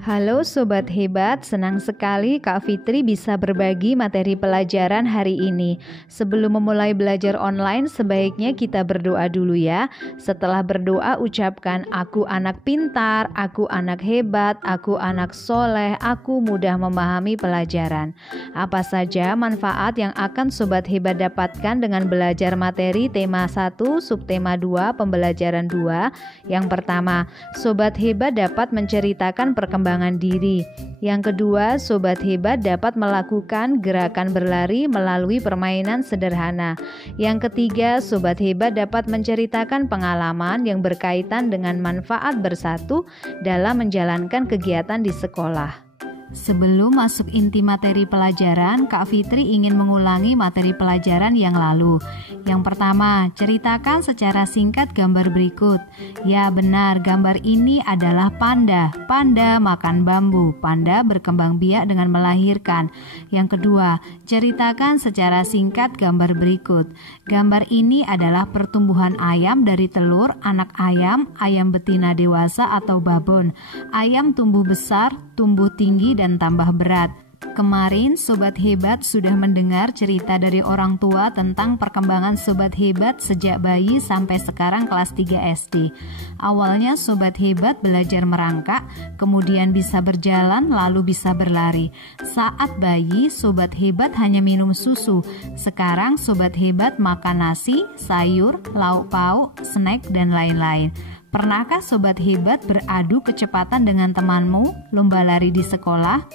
Halo Sobat Hebat, senang sekali Kak Fitri bisa berbagi materi pelajaran hari ini. Sebelum memulai belajar online, sebaiknya kita berdoa dulu ya. Setelah berdoa, ucapkan, "Aku anak pintar, aku anak hebat, aku anak soleh, aku mudah memahami pelajaran." Apa saja manfaat yang akan Sobat Hebat dapatkan dengan belajar materi tema 1, subtema 2, pembelajaran 2? Yang pertama, Sobat Hebat dapat menceritakan perkembangan diri. Yang kedua, Sobat Hebat dapat melakukan gerakan berlari melalui permainan sederhana. Yang ketiga, Sobat Hebat dapat menceritakan pengalaman yang berkaitan dengan manfaat bersatu dalam menjalankan kegiatan di sekolah. Sebelum masuk inti materi pelajaran, Kak Fitri ingin mengulangi materi pelajaran yang lalu. Yang pertama, ceritakan secara singkat gambar berikut. Ya benar, gambar ini adalah panda. Panda makan bambu. Panda berkembang biak dengan melahirkan. Yang kedua, ceritakan secara singkat gambar berikut. Gambar ini adalah pertumbuhan ayam dari telur, anak ayam, ayam betina dewasa atau babon. Ayam tumbuh besar, tumbuh tinggi dan tambah berat. Kemarin Sobat Hebat sudah mendengar cerita dari orang tua tentang perkembangan Sobat Hebat sejak bayi sampai sekarang kelas 3 SD. Awalnya Sobat Hebat belajar merangkak, kemudian bisa berjalan, lalu bisa berlari. Saat bayi, Sobat Hebat hanya minum susu. Sekarang Sobat Hebat makan nasi, sayur, lauk pauk, snack, dan lain-lain. Pernahkah Sobat Hebat beradu kecepatan dengan temanmu lomba lari di sekolah?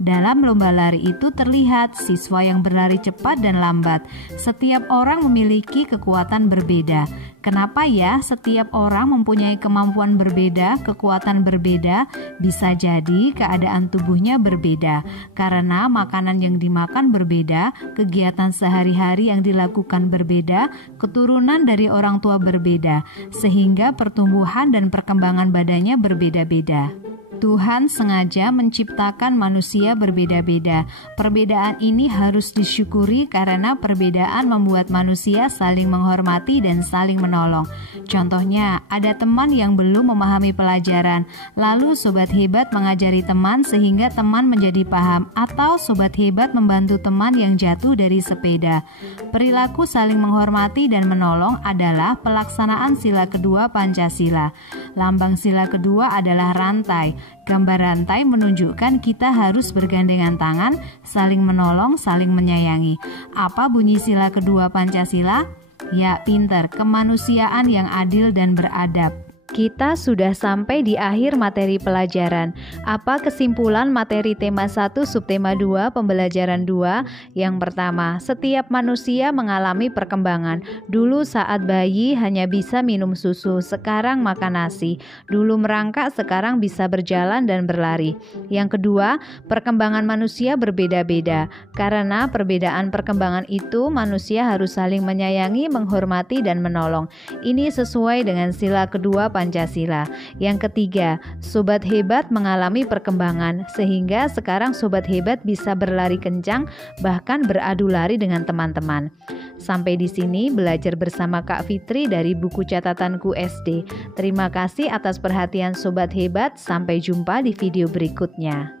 Dalam lomba lari itu terlihat siswa yang berlari cepat dan lambat. Setiap orang memiliki kekuatan berbeda. Kenapa ya setiap orang mempunyai kemampuan berbeda, kekuatan berbeda? Bisa jadi keadaan tubuhnya berbeda. Karena makanan yang dimakan berbeda, kegiatan sehari-hari yang dilakukan berbeda, keturunan dari orang tua berbeda, sehingga pertumbuhan dan perkembangan badannya berbeda-beda. Tuhan sengaja menciptakan manusia berbeda-beda. Perbedaan ini harus disyukuri karena perbedaan membuat manusia saling menghormati dan saling menolong. Contohnya, ada teman yang belum memahami pelajaran, lalu Sobat Hebat mengajari teman sehingga teman menjadi paham, atau Sobat Hebat membantu teman yang jatuh dari sepeda. Perilaku saling menghormati dan menolong adalah pelaksanaan sila kedua Pancasila. Lambang sila kedua adalah rantai. Gambar rantai menunjukkan kita harus bergandengan tangan, saling menolong, saling menyayangi. Apa bunyi sila kedua Pancasila? Ya, pinter, kemanusiaan yang adil dan beradab. Kita sudah sampai di akhir materi pelajaran. Apa kesimpulan materi tema 1 subtema 2 pembelajaran 2? Yang pertama, setiap manusia mengalami perkembangan. Dulu saat bayi hanya bisa minum susu, sekarang makan nasi. Dulu merangkak, sekarang bisa berjalan dan berlari. Yang kedua, perkembangan manusia berbeda-beda. Karena perbedaan perkembangan itu, manusia harus saling menyayangi, menghormati, dan menolong. Ini sesuai dengan sila kedua Pancasila. Yang ketiga, Sobat Hebat mengalami perkembangan sehingga sekarang Sobat Hebat bisa berlari kencang, bahkan beradu lari dengan teman-teman. Sampai di sini belajar bersama Kak Fitri dari buku catatanku SD. Terima kasih atas perhatian Sobat Hebat. Sampai jumpa di video berikutnya.